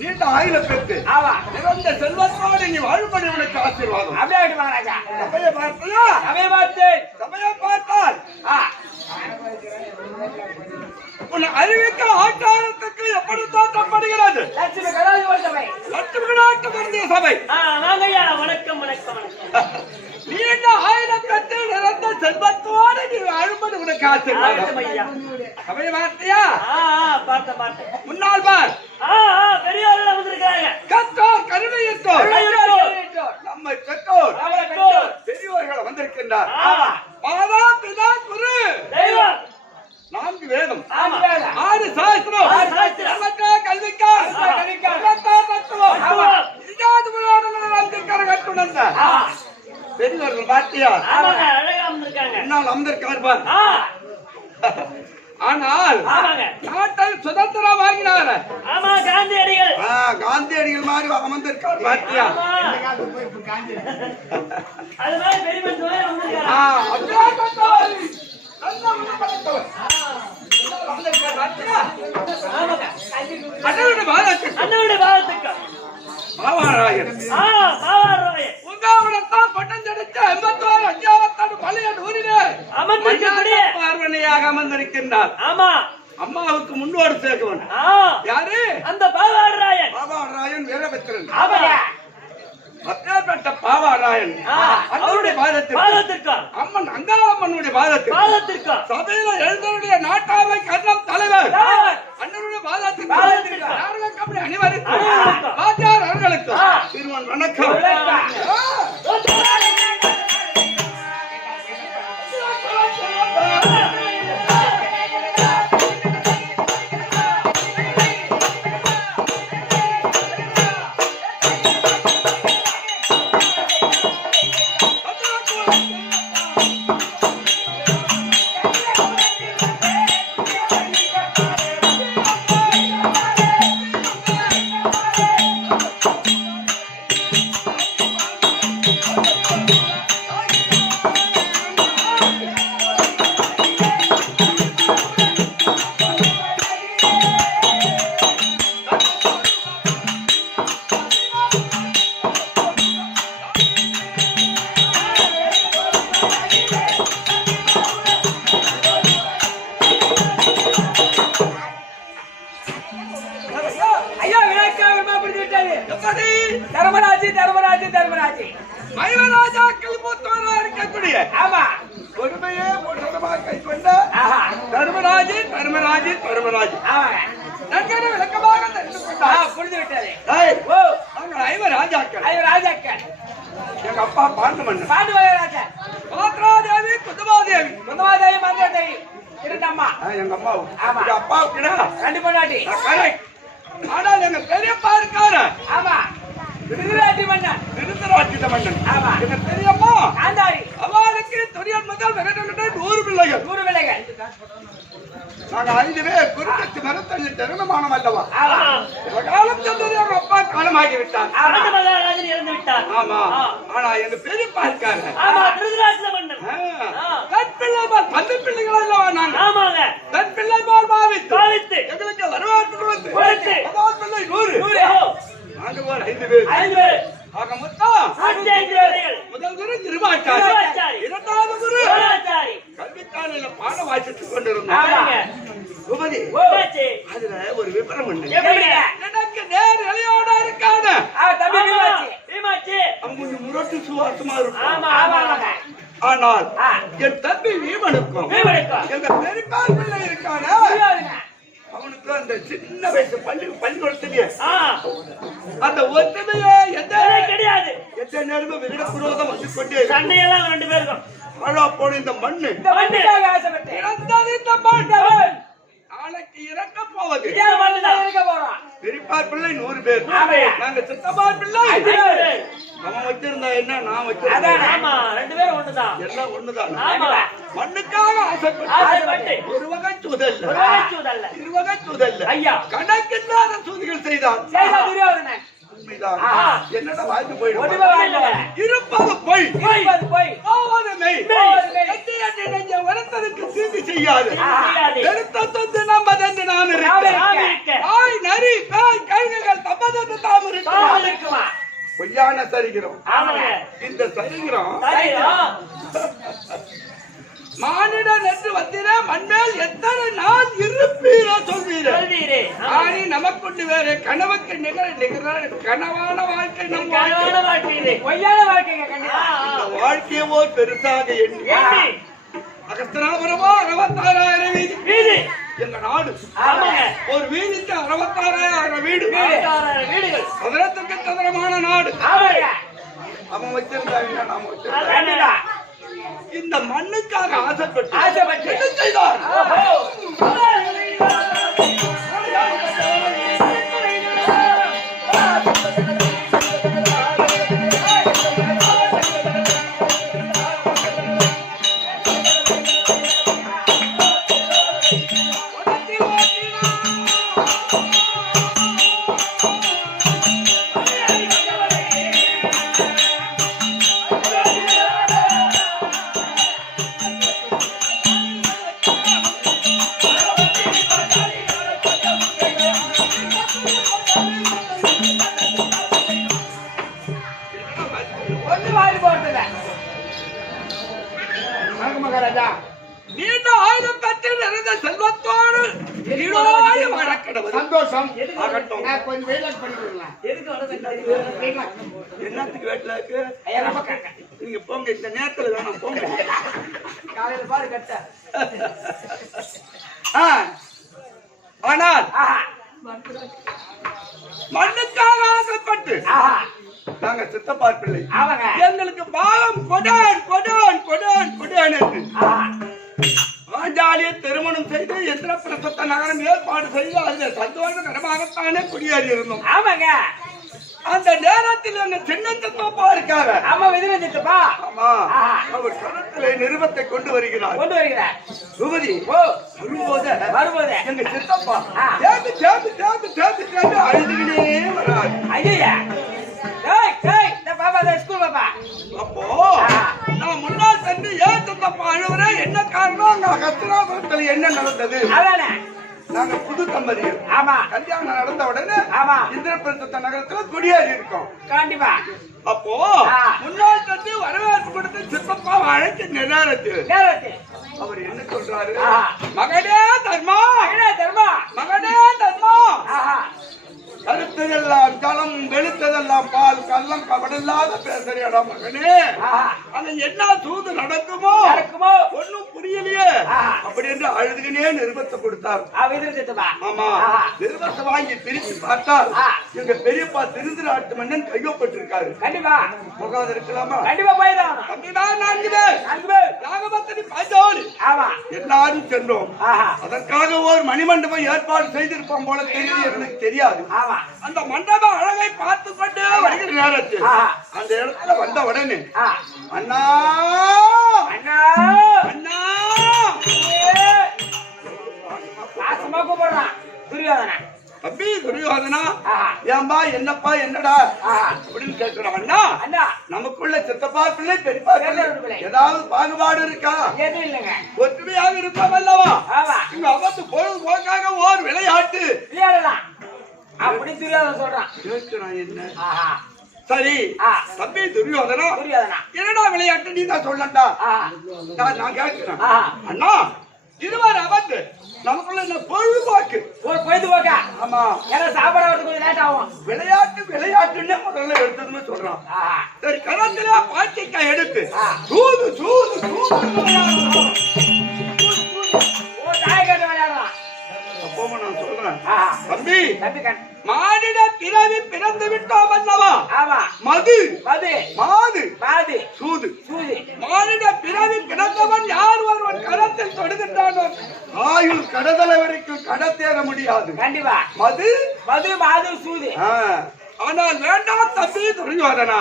நீண்ட ஆயுள பெற்று நிறந்த செல்வத்தோடு நீ வாழ்படி உனக்கு ஆசீர்வாதம். அப்படியே மகாராஜா. சபையை பார்த்தியா? சபையை பார்த்தேன். சபையை பார்த்தால் உன் அறிவிக்க ஆச்சாரத்துக்கு எப்படி தோற்றப்படுகிறது? லட்சுமி கடாதி சபை. லட்சுமி கடாட்சி பொருந்திய சபை. நாங்கய்யா வணக்கம் வணக்கம் வணக்கம். நீண்ட ஆயுள பெற்று நிறந்த செல்வத்தோடு நீ வாழ்படி உனக்கு ஆசீர்வாதம். சபையை பார்த்தியா? பார்த்தேன். முன்னாள் பார் பெரியவர்கள் வந்திருக்காங்க. கற்றோர் கருணையற்றோர் நம்மை பெற்றோர் பெரியவர்கள் வந்திருக்கின்றார். மாதா பிதா குரு தெய்வம் 4 வேதம் 6 சாஸ்திரம் கல்விக்கா பெரியவர்கள் பார்த்தியா? முன்னால் அமர்ந்திருக்கார் பார். ஆனால் நாட்டில் சுதந்திரம் வாங்கினார். காந்தியடிகள் மாதிரி அமர்ந்திருக்கார் பார்த்தியா? பார்வனையாக அமர்ந்திருக்கின்றார். அம்மாவுக்கு முன்னோடு சேர்க்கவன் யாரு? அந்த பாவாடராயன். பாவாடராயன் வீரபத்திரன். அப்பேற்பட்ட பாவாடராயன் அவருடைய பாதத்திற்கு அம்மன் அங்காளம்மனுடைய பாதத்திற்கு சபையில எழுந்தருடைய நாட்டாமை கர்ணம் தலைவர் அண்ணனுடைய பாதத்திற்கு கபடி அணிவருக்கு வாத்தியார் அவர்களுக்கு திருமண் வணக்கம். வேண்டிய ஆமா பொறுமையே பொருத்தமாக கை கொண்ட தர்மராஜி தர்மராஜி தர்மராஜி நன்கர விளக்கமாக தெரிந்து கொண்டார். புரிந்து விட்டது. நாங்கள் ஐவர் ராஜாக்கள். ராஜாக்கள் எங்க அப்பா பாண்டு மன்னன், பாண்டுவராஜா, மாத்ராதேவி, குந்தமாதேவி, குந்தமாதேவி, மந்திரதேவி இரண்டு அம்மா. எங்க அம்மாவுக்கு. ஆமா. எங்க அப்பாவுக்குடா ரெண்டு பொண்டாட்டி. கரெக்ட். ஆனால் எங்க பெரியப்பா இருக்காரு. ஆமா திருராட்டி மன்னன். திருத்தராட்சித மன்னன். ஆமா. எங்க பெரியம்மா காந்தாரி. அவளுக்கு துரியன் முதல் வெகட்ட 100 பிள்ளைகள். 100 பிள்ளைகள். நாங்க 5 பேர் குறுக்கத்து மரத்தள்ளி திருமணமானம் அல்லவா. ஆமா. காலம் சென்றது எங்க அப்பா காலமாகி விட்டார். ராஜன் இறந்து விட்டார். ஆமா. ஆனா எங்க பெரியப்பா இருக்காரு. ஆமா திருராட்டி மன்னன். தன் பிள்ளைமார் 10 பிள்ளைகள் அல்லவா நாங்க. ஆமாங்க. தன் பிள்ளைமார் பாவித்து எங்களுக்கு வரவேற்பு கொடுத்து அதாவது பிள்ளை 100. நாங்க ஒரு 5 பேர். ஆக மொத்தம் 5 பேர்கள். முதல் குரு திருவாச்சாரி, இரண்டாவது குரு கல்வித்தாளையில பாட வாசித்துக் கொண்டிருந்தோம். உபதி அதுல ஒரு விபரம் உண்டு. எனக்கு நேர் இளையோட இருக்காத அவன் கொஞ்சம் முரட்டு சுவாசமா இருக்கும். ஆனால் என் தம்பி வீமனுக்கும் எங்க பெரியப்பா பிள்ளை இருக்கான அவனுக்கு அந்த சின்ன வயசு பள்ளிக்கூடத்திலேயே அந்த ஒற்றுமையே கிடையாது. எந்த நேரமும் விகட குரோதம் வந்து கொண்டே சண்டையெல்லாம் 2 பேருக்கும் ஆளா போன இந்த மண்ணு இறந்தது இந்த மண் நாளைக்கு இறக்க போவது. பெரியப்பார் பிள்ளை 100 பேர். நாங்க சித்தப்பார் பிள்ளை அவன் வச்சிருந்தா என்ன நான் வச்சிருந்தேன் 2 பேரும் ஒண்ணுதான். எல்லாம் ஒண்ணுதான். மண்ணுக்காக ஆசைப்பட்டு ஒரு வகை சூதல்ல இருவகை சூதல்ல ஐயா கணக்கில்லாத சூதுகள் செய்தான். என்னடா வாழ்ந்து போயிடும். இருப்பது பொய் போவது மெய். வரத்தனுக்கு தீங்கு செய்யாது. எடுத்த சொத்து நம்பதென்று நான் இருக்கேன். ஆய் நரி பேய் கைகள் தம்பதென்று தாம் இருக்குமா. பொய்யான சரிகிறோம். இந்த சரிகிறோம் மானிடன் என்று வந்திர மண்மேல் எத்தனை நாள் இருப்பீரோ சொல்வீரே. ஆனி நமக்குண்டு வேற கனவுக்கு நிகர கனவான வாழ்க்கை நம் வாழ்க்கையவோ பெருசாக எண்ணி அகஸ்தனாபுரமோ 66,000 வீதி எங்க நாடு. ஒரு வீதிக்கு 66,000 வீடுகள். சதுரத்துக்கு சதுரமான நாடு. அவன் வச்சிருந்தாங்க நாம வச்சிருந்தோம். இந்த மண்ணுக்காக ஆசைப்பட்டு என்ன செய்தார்? சந்தோஷம் கொஞ்சம் வெயிட் பண்ணிக்கலாம். என்னத்துக்கு வெயிட்லாக்கு நீங்க போங்க. இந்த நேரத்துல வேணாம் போங்க. காலையில பாரு கட்ட. ஆனால் மண்ணுக்காக ஆசைப்பட்டு நாங்க சித்தப்பார் பிள்ளை எங்களுக்கு பாகம் கொடான் கொடான் கொடான் கொடான் என்று ஆண்டாளியை திருமணம் செய்து எந்திர பிரசத்த நகரம் ஏற்பாடு செய்து அதில் சந்தோஷகரமாகத்தானே குடியேறி இருந்தோம். அந்த நேரத்தில் அந்த சின்ன சித்தப்பா இருக்காரு. ஆமா அவர் கணத்திலே நிருபத்தை கொண்டு வருகிறார். சுபதி வரும்போது எங்க சித்தப்பா தேம்பி தேம்பி தேம்பி தேம்பி தேம்பி அழுதுகிட்டே வராரு. அப்போ நான் முன்னால் சென்று ஏன் சித்தப்பா அழுவுறேன், என்ன காரணம், அங்க அகஸ்தனாபுரத்தில் என்ன நடந்தது. நாங்க புது தம்பதிகள். கல்யாணம் நடந்த உடனே இந்திரபிரசத்த நகரத்துல குடியேறி இருக்கோம். கண்டிப்பா. அப்போ முன்னாள் தந்து வரவேற்பு கொடுத்து சித்தப்பா அழைக்க நேரத்தில் அவர் என்ன சொல்றாரு, மகனே தர்மா மகனே தர்மா கருத்ததெல்லாம் களம் வெளுத்ததெல்லாம் பால் கள்ளம் கபடில்லாத பேசுறியடா மகனே. அது என்ன சூது நடக்குமோ ஒன்னும் புரியலையே அப்படி என்று அழுதுகினே நிருபத்தை கொடுத்தார். ஆமா, நிருபத்தை வாங்கி பிரித்து பார்த்தால் எங்க பெரியப்பா திருந்திராட்டு மன்னன் கையொப்பட்டிருக்காரு. கண்டிப்பா போகாத இருக்கலாமா? கண்டிப்பா போயிடும். அப்படிதான் 4 பேர் யாகபத்தினி பாஞ்சாலி எல்லாரும் சென்றோம். அதற்காக ஒரு மணிமண்டபம் ஏற்பாடு செய்திருப்போம் போல தெரியுது. எனக்கு தெரியாது. அந்த மண்டப அழகை பார்த்து கொண்டு வருகிற நேரத்தில் அந்த இடத்துல வந்த உடனே அண்ணா அண்ணா அண்ணா பாசமா கூப்பிடுறான் துரியோதனா. தம்பி துரியோதனா, ஏன்பா என்னப்பா என்னடா அப்படின்னு கேட்கிறான். அண்ணா அண்ணா நமக்குள்ள சித்தப்பா பிள்ளை பெரியப்பா பிள்ளை ஏதாவது பாகுபாடு இருக்கா? எதுவும் இல்லைங்க, ஒற்றுமையாக இருப்போம் அல்லவா? இங்க அவத்து பொழுதுபோக்காக ஓர் விளையாட்டு விளையாடலாம் அப்படி துரியோதனா சொல்றான். கேட்கிறான் என்ன? சரி தம்பி துரியோதனா, துரியோதனா என்னடா விளையாட்டு நீ தான் சொல்லண்டா. நான் கேட்கிறேன். அண்ணா இருவர் அமர்ந்து நமக்குள்ள என்ன பொழுதுபோக்கு பொழுதுபோக்கா? ஆமா, ஏன்னா சாப்பாடு வரது கொஞ்சம் லேட் ஆகும். விளையாட்டு விளையாட்டுன்னு முதல்ல எடுத்ததுன்னு சொல்றான். சரி, கரத்துல பாட்டிக்காய் எடுத்து சூது சூது சூது விளையாடலாம். அப்போ நான் சொல்றேன் தம்பி, தம்பி மானிட பிறவி பிறந்து விட்டோம் அல்லவா? மது மது மாது மாது சூது சூது. மானிட பிறவி பிறந்தவன் யார் ஒருவன் கரத்தில் தொடுகின்றானோ ஆயுள் கடதலை வரைக்கும் கடத்தேற முடியாது. கண்டிப்பா மது மது மாது சூது. ஆனால் வேண்டாம் தம்பி துரியோதனா,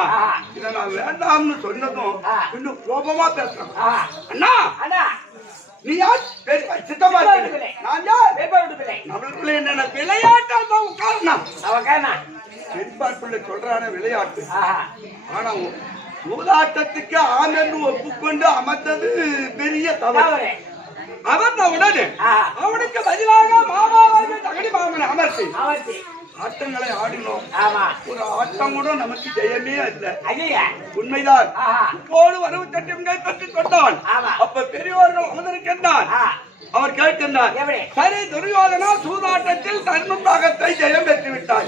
இதை நான் வேண்டாம்னு சொன்னதும் இன்னும் கோபமா பேசுறேன். அண்ணா அண்ணா நீ யார்? சித்தமா நான் யார்? நம்மளுக்குள்ள என்ன விளையாட்டா உட்காரணும். பெண்பார்ப்புள்ள சொல்றான விளையாட்டு. ஆனா சூதாட்டத்துக்கு ஆமென்னு ஒப்புக்கொண்டு அமர்ந்தது பெரிய தவறு. அமர்ந்த உடனே அவனுக்கு பதிலாக மாமாவாக தகடி மாமனை அமர்த்தி ஆட்டங்களை ஆடினோம். ஒரு ஆட்டம் கூட நமக்கு ஜெயமே இல்ல. உண்மைதான். இப்போது வரவு சட்டங்களை பெற்றுக் கொண்டான். அப்ப பெரியோர்கள் அமர்ந்திருக்கின்றார். அவர் கேட்கின்றார், சரி துரியோதனா சூதாட்டத்தில் தர்ம பாகத்தை ஜெயம் பெற்று விட்டார்.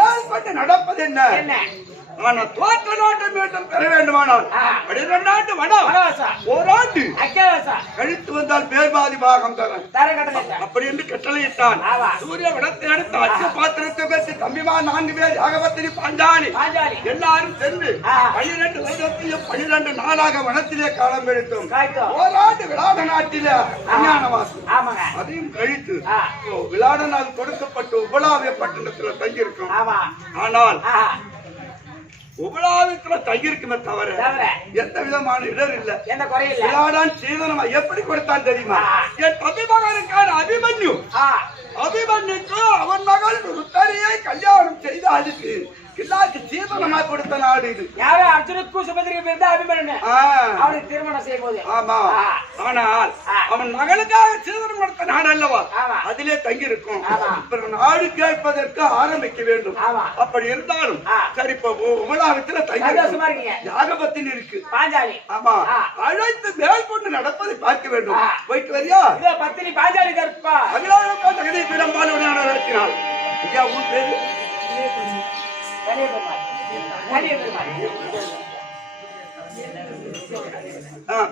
மேற்கொண்டு நடப்பது என்ன? ஆனா தோற்ற நாட்டை மீண்டும் பெற வேண்டுமானால் 12 ஆண்டு ஓராண்டு கழித்து வந்தால் பேர்பாதி பாகம் தரேன் அப்படி என்று கட்டளையிட்டான். சூரிய விடத்தை அடுத்து அச்சு பாத்திரத்தை பெற்று தம்பிமார் 4 பேர் யாகபத்தினி பாஞ்சாலி எல்லாரும் சென்று 12 வருடத்தையும் 12 நாளாக வனத்திலே காலம் எடுத்தோம். ஓராண்டு விளாட நாட்டிலே அஞ்ஞானவாசம் அதையும் கழித்து விளாட நாள் கொடுக்கப்பட்டு உபலாவிய பட்டணத்துல தங்கியிருக்கும். ஆனால் உபலாவியத்துல தங்கியிருக்குமே தவிர எந்த விதமான இடர் இல்ல. விளாடான் சீதனமா எப்படி கொடுத்தான் தெரியுமா? என் தம்பி மகனுக்கான அபிமன்யு அபிமன்யுக்கு அவன் மகள் ருத்தரியை கல்யாணம் செய்து அதுக்கு எல்லாருக்கு சீதனமா கொடுத்த நாடு இது. யாரு? அர்ஜுனுக்கும் சுபத்திரிக்கு பிறந்த அபிமன்யு அவனுக்கு திருமணம் செய்யும் போது. ஆமா, ஆனால் அவன் மகளுக்காக சீதனம் கொடுத்த நாடு அல்லவா? அதிலே தங்கி இருக்கும். நாடு கேட்பதற்கு ஆரம்பிக்க வேண்டும். அப்படி இருந்தாலும் சரி, இப்ப உபலாகத்துல தங்கி யாகபத்தினி இருக்கு பாஞ்சாலி. ஆமா, அழைத்து மேல் கொண்டு நடப்பதை பார்க்க வேண்டும். போயிட்டு வரியா? பத்தினி பாஞ்சாலி கற்பா அகிலாரம் தகுதி பிறம்பாலும் நடத்தினாள். ஐயா உன் பேரு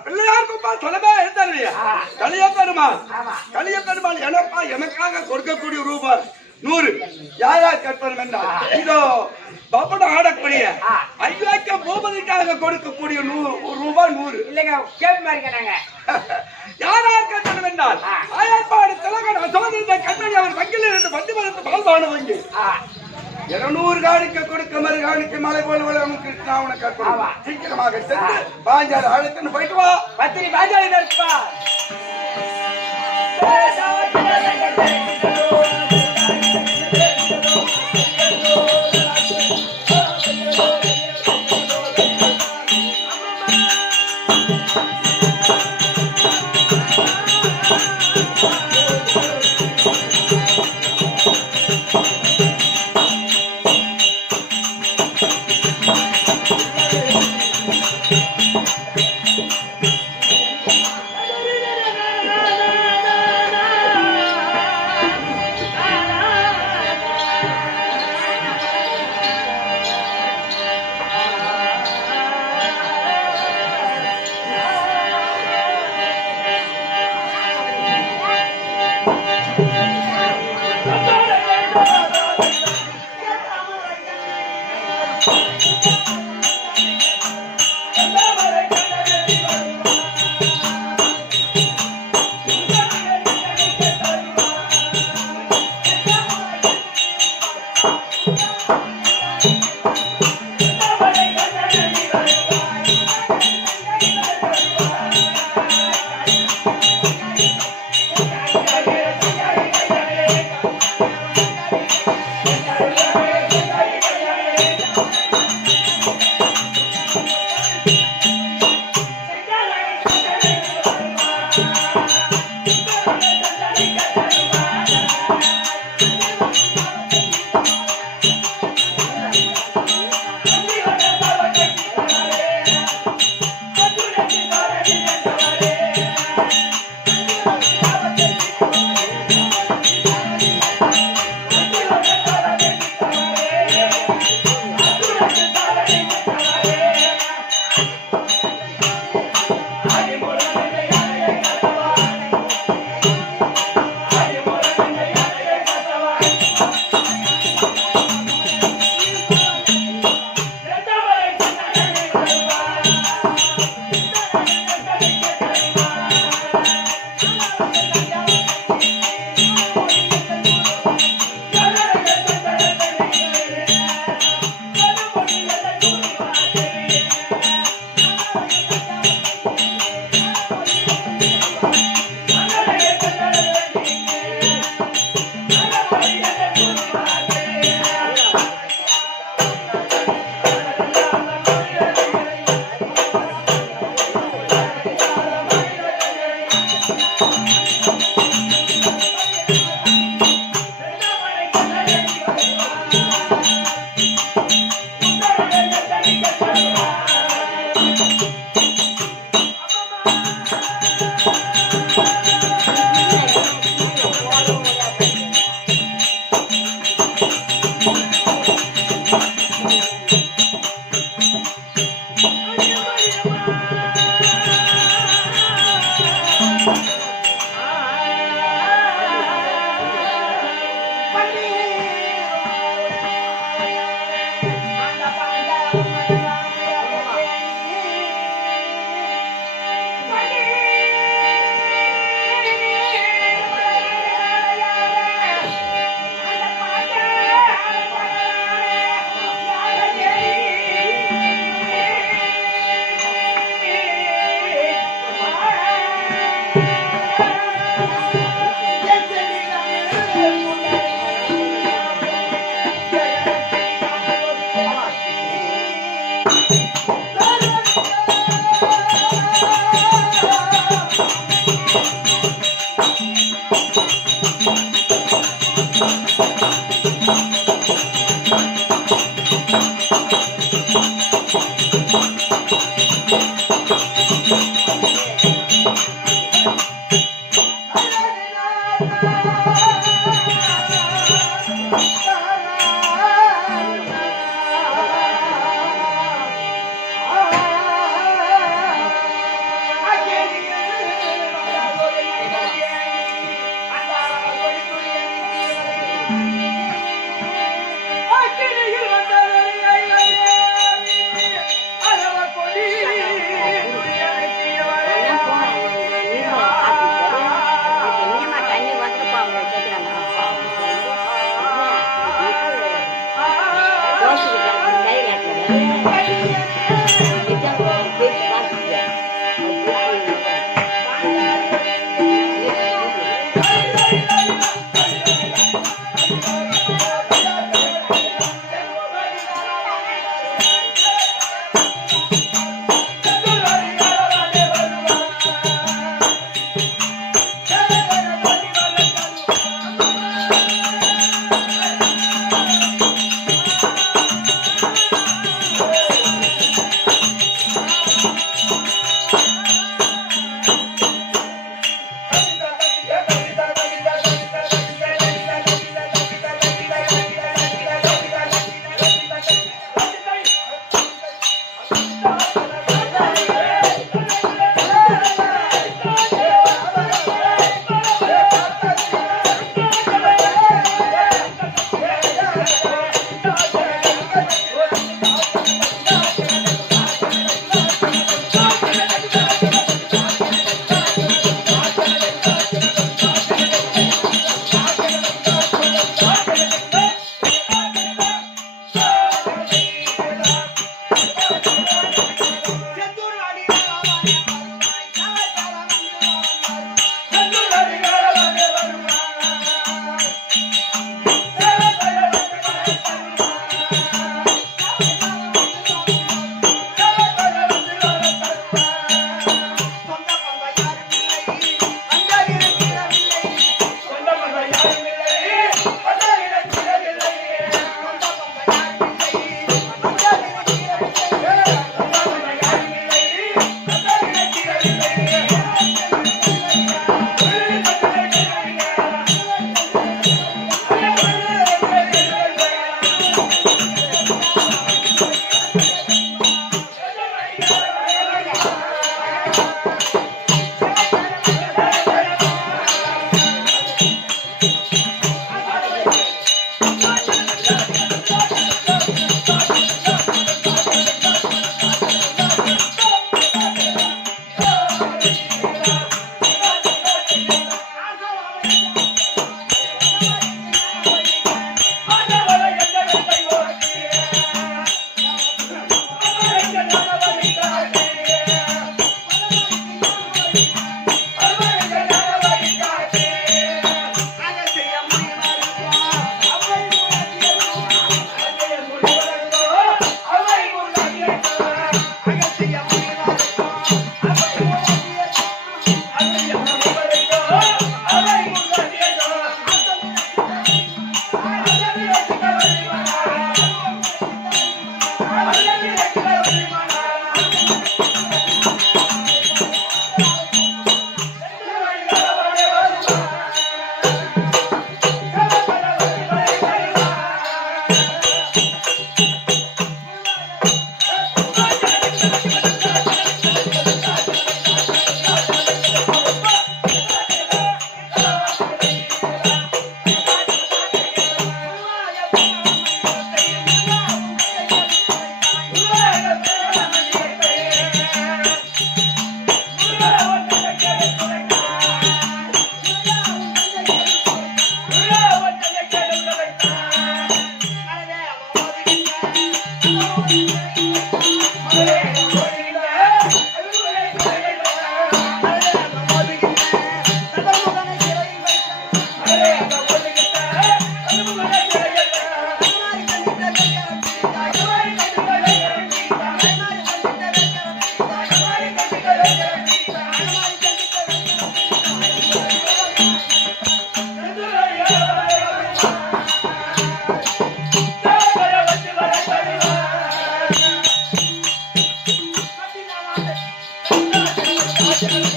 பிள்ளையாருக்குப்பா தலைமை எழுதலையா? கலிய பெருமாள் எனப்பா எனக்காக கொடுக்கக்கூடிய ரூபாய் 100 யாரா கற்பனம் என்றால் இதோ பப்படம் ஆடக்கூடிய ஐயாக்க பூபதிக்காக கொடுக்கக்கூடிய ரூபாய் 100 இல்லைங்க. கேட்டு மாறிங்க. யாரா கற்பனம் என்றால் ஆயப்பாடு திலகன் அசோதித்த கண்ணனை அவர் வங்கியில் இருந்து பந்து மரத்து பால்பாடு வங்கி 200 காணிக்க கொடுக்க மறு காணிக்க மலை போல கிருஷ்ணாவன கற்பனை சீக்கிரமாக சென்று பாஞ்சாலி அழைத்துன்னு போயிட்டு வா. பத்தினி பாஞ்சாலி நடிப்பா.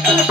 Thank you.